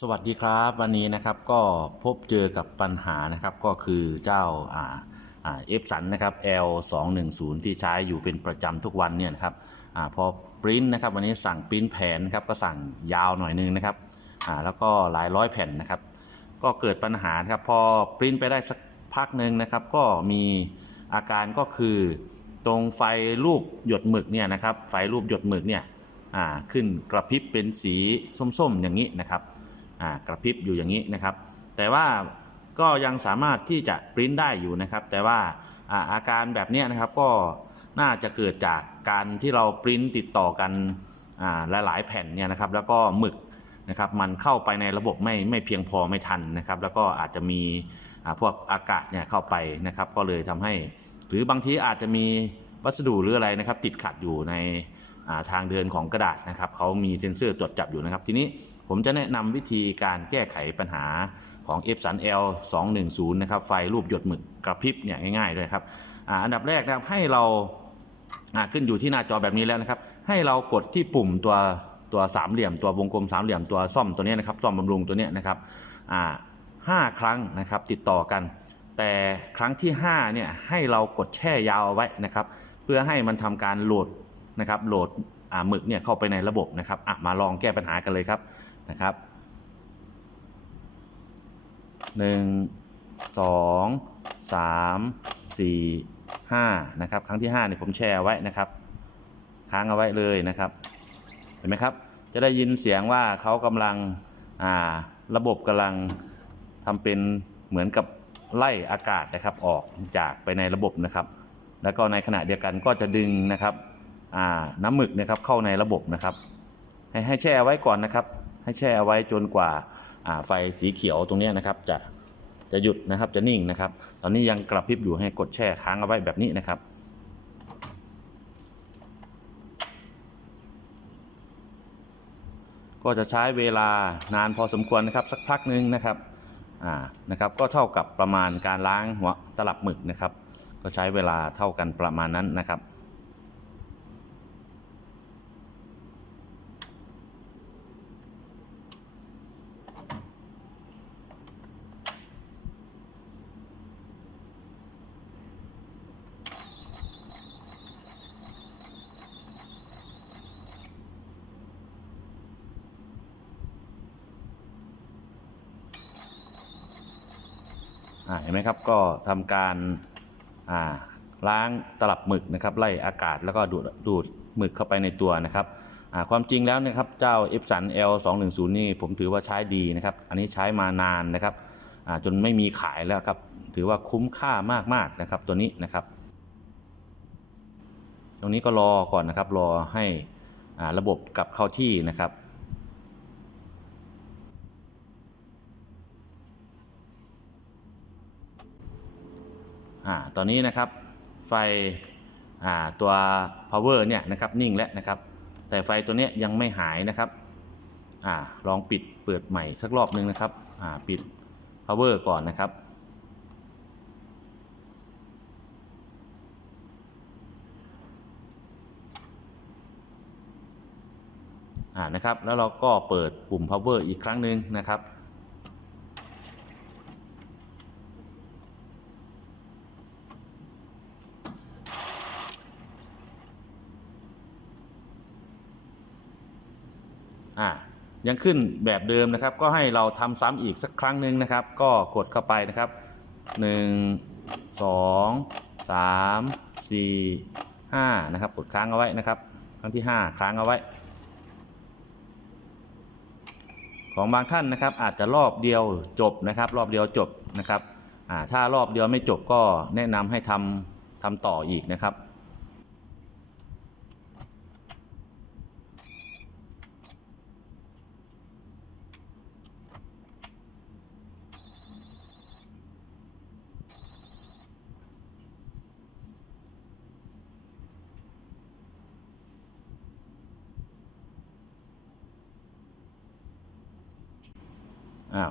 สวัสดีครับวันนี้นะครับก็พบเจอกับปัญหานะครับก็คือเจ้าอ่าอ่าเอฟสันนะครับ L 2 1 0ที่ใช้อยู่เป็นประจำทุกวันเนี่ยนะครับอาพอปริ้นนะครับวันนี้สั่งปริ้นแผนนะครับก็สั่งยาวหน่อยนึงนะครับอ่าแล้วก็หลายร้อยแผ่นนะครับ ก็เกิดปัญหาครับพอปริ้นไปได้สักพักหนึ่งนะครับ ก็มีอาการก็คือ ตรงไฟรูปหยดหมึกเนี่ยนะครับไฟรูปหยดหมึกเนี่ยขึ้นกระพริบเป็นสีส้มๆอย่างนี้นะครับกระพริบอยู่อย่างนี้นะครับ แต่ว่าก็ยังสามารถที่จะปริ้นได้อยู่นะครับ แต่ว่าอาอาการแบบนี้นะครับก็น่าจะเกิดจากการที่เราปริ้นติดต่อกันหลายๆแผ่นเนี่ยนะครับ แล้วก็หมึกนะครับมันเข้าไปในระบบไม่ไม่เพียงพอไม่ทันนะครับ แล้วก็อาจจะมีพวกอากาศเนี่ยเข้าไปนะครับ ก็เลยทำให้ หรือบางทีอาจจะมี วัสดุหรืออะไรนะครับติดขัดอยู่ในาทางเดินของกระดาษนะครับเขามีเซ็นเซอร์ตรวจจับอยู่นะครับ ทีนี้ผมจะแนะนำวิธีการแก้ไขปัญหาของ f 3 L 2 1 0นะครับไฟรูปหยดหมึกกระพริบเนี่ยง่ายๆด้วยครับออันดับแรกนะครับให้เราาขึ้นอยู่ที่หน้าจอแบบนี้แล้วนะครับ ให้เรากดที่ปุ่มตัวตัวสามเหลี่ยมตัววงกลมสามเหลี่ยมตัวซ่อมตัวนี้นะครับซ่อมบำรุงตัวนี้นะครับห้าครั้งนะครับติดต่อกัน แต่ครั้งที่5เนี่ยให้เรากดแช่ยาวเอาไว้นะครับ เพื่อให้มันทำการโหลดนะครับโหลดหมึกเนี่ยเข้าไปในระบบนะครับอะมาลองแก้ปัญหากันเลยครับนะครับหนึ่งสองสามสี่ห้านะครับครั้งที่5เนี่ยผมแช่ไว้นะครับค้างเอาไว้เลยนะครับเห็นไหมครับจะได้ยินเสียงว่าเขากำลังอ่าระบบกำลังทำเป็นเหมือนกับไล่อากาศนะครับออกจากไปในระบบนะครับ แล้วก็ในขณะเดียวกันก็จะดึงนะครับน้ำหมึกนะครับเข้าในระบบนะครับ ให้ให้แช่ไว้ก่อนนะครับ ให้แช่ไว้จนกว่าไฟสีเขียวตรงนี้นะครับจะจะหยุดนะครับจะนิ่งนะครับ ตอนนี้ยังกระพริบอยู่ให้กดแช่ค้างเอาไว้แบบนี้นะครับก็จะใช้เวลานานพอสมควรนะครับสักพักหนึ่งนะครับ อ่า นะครับ ก็เท่ากับประมาณการล้างหัวตลับหมึกนะครับ ก็ใช้เวลาเท่ากันประมาณนั้นนะครับ เห็นไหมครับก็ทำการ ล้างตลับหมึกนะครับไล่อากาศแล้วก็ดูดดูดหมึกเข้าไปในตัวนะครับความจริงแล้วนะครับเจ้า e p s o n L 2 1 0นี่ผมถือว่าใช้ดีนะครับอันนี้ใช้มานานนะครับจนไม่มีขายแล้วครับถือว่าคุ้มค่ามากๆนะครับตัวนี้นะครับ ตรงนี้ก็รอก่อนนะครับรอให้ระบบกลับเข้าที่นะครับ อ่าตอนนี้นะครับไฟอ่าตัว power เนี่ยนะครับนิ่งแล้วนะครับ แต่ไฟตัวนี้ยังไม่หายนะครับอ่าลองปิดเปิดใหม่สักรอบนึงนะครับอ่าปิด power ก่อนนะครับอ่านะครับแล้วเราก็เปิดปุ่ม power อีกครั้งหนึ่งนะครับ อ่ายังขึ้นแบบเดิมนะครับ ก็ให้เราทำซ้ำอีกสักครั้งหนึ่งนะครับ ก็กดเข้าไปนะครับ 1 2 3 4 5นะครับกดค้างเอาไว้นะครับครั้งที่ 5 ค้างเอาไว้ ของบางท่านนะครับ อาจจะรอบเดียวจบนะครับ รอบเดียวจบนะครับถ้ารอบเดียวไม่จบก็แนะนำให้ทำทำต่ออีกนะครับ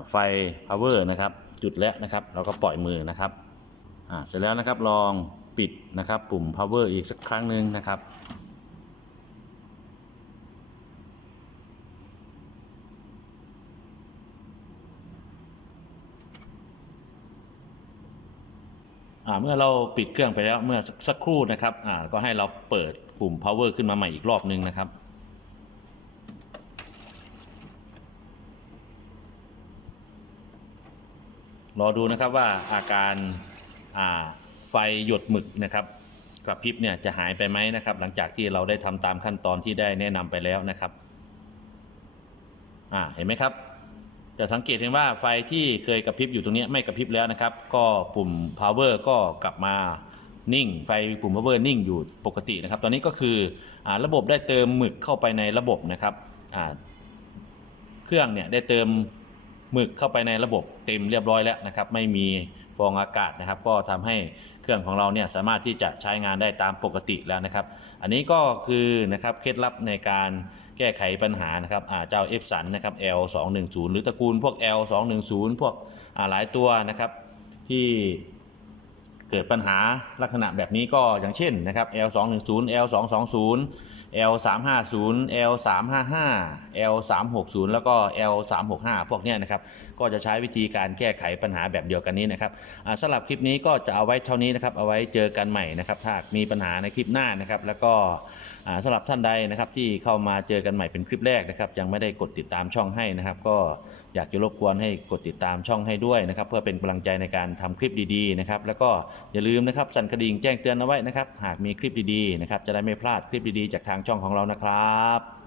ไฟ power นะครับ จุดแล้วนะครับ เราก็ปล่อยมือนะครับเสร็จแล้วนะครับลองปิดนะครับปุ่ม power อีกสักครั้งหนึ่งนะครับเมื่อเราปิดเครื่องไปแล้วเมื่อสักครู่นะครับก็ให้เราเปิดปุ่ม power ขึ้นมาใหม่อีกรอบนึงนะครับ รอดูนะครับว่าอาการาไฟหยดหมึกนะครับกระพริบเนี่ยจะหายไปไหมนะครับ หลังจากที่เราได้ทำตามขั้นตอนที่ได้แนะนำไปแล้วนะครับอ่าเห็นไหมครับ จะสังเกตเห็นว่าไฟที่เคยกระพริบอยู่ตรงนี้ไม่กระพริบแล้วนะครับ ก็ปุ่ม power ก็กลับมานิ่ง ไฟปุ่ม power นิ่งอยู่ปกตินะครับ ตอนนี้ก็คืออระบบได้เติมหมึกเข้าไปในระบบนะครับเครื่องเนี่ยได้เติม หมึกเข้าไปในระบบเต็มเรียบร้อยแล้วนะครับ ไม่มีฟองอากาศนะครับ ก็ทำให้เครื่องของเราเนี่ยสามารถที่จะใช้งานได้ตามปกติแล้วนะครับ อันนี้ก็คือนะครับเคล็ดลับในการแก้ไขปัญหานะครับเจ้า F สันนะครับ L 2 1 0 หรือตระกูลพวก L 2 1 0 พวกหลายตัวนะครับที่เกิดปัญหาลักษณะแบบนี้ก็อย่างเช่นนะครับ L210 L220 L 3 5 0 L 3 5 5 L 3 6 0แล้วก็ L 3 6 5พวกนี้นะครับ ก็จะใช้วิธีการแก้ไขปัญหาแบบเดียวกันนี้นะครับสำหรับคลิปนี้ก็จะเอาไว้เท่านี้นะครับ เอาไว้เจอกันใหม่นะครับ ถ้ามีปัญหาในคลิปหน้านะครับ แล้วก็ สำหรับท่านใดนะครับที่เข้ามาเจอกันใหม่เป็นคลิปแรกนะครับ ยังไม่ได้กดติดตามช่องให้นะครับ ก็อยากจะรบกวนให้กดติดตามช่องให้ด้วยนะครับ เพื่อเป็นกำลังใจในการทำคลิปดีๆนะครับ แล้วก็อย่าลืมนะครับสั่นกระดิ่งแจ้งเตือนเอาไว้นะครับ หากมีคลิปดีๆนะครับจะได้ไม่พลาดคลิปดีๆจากทางช่องของเรานะครับ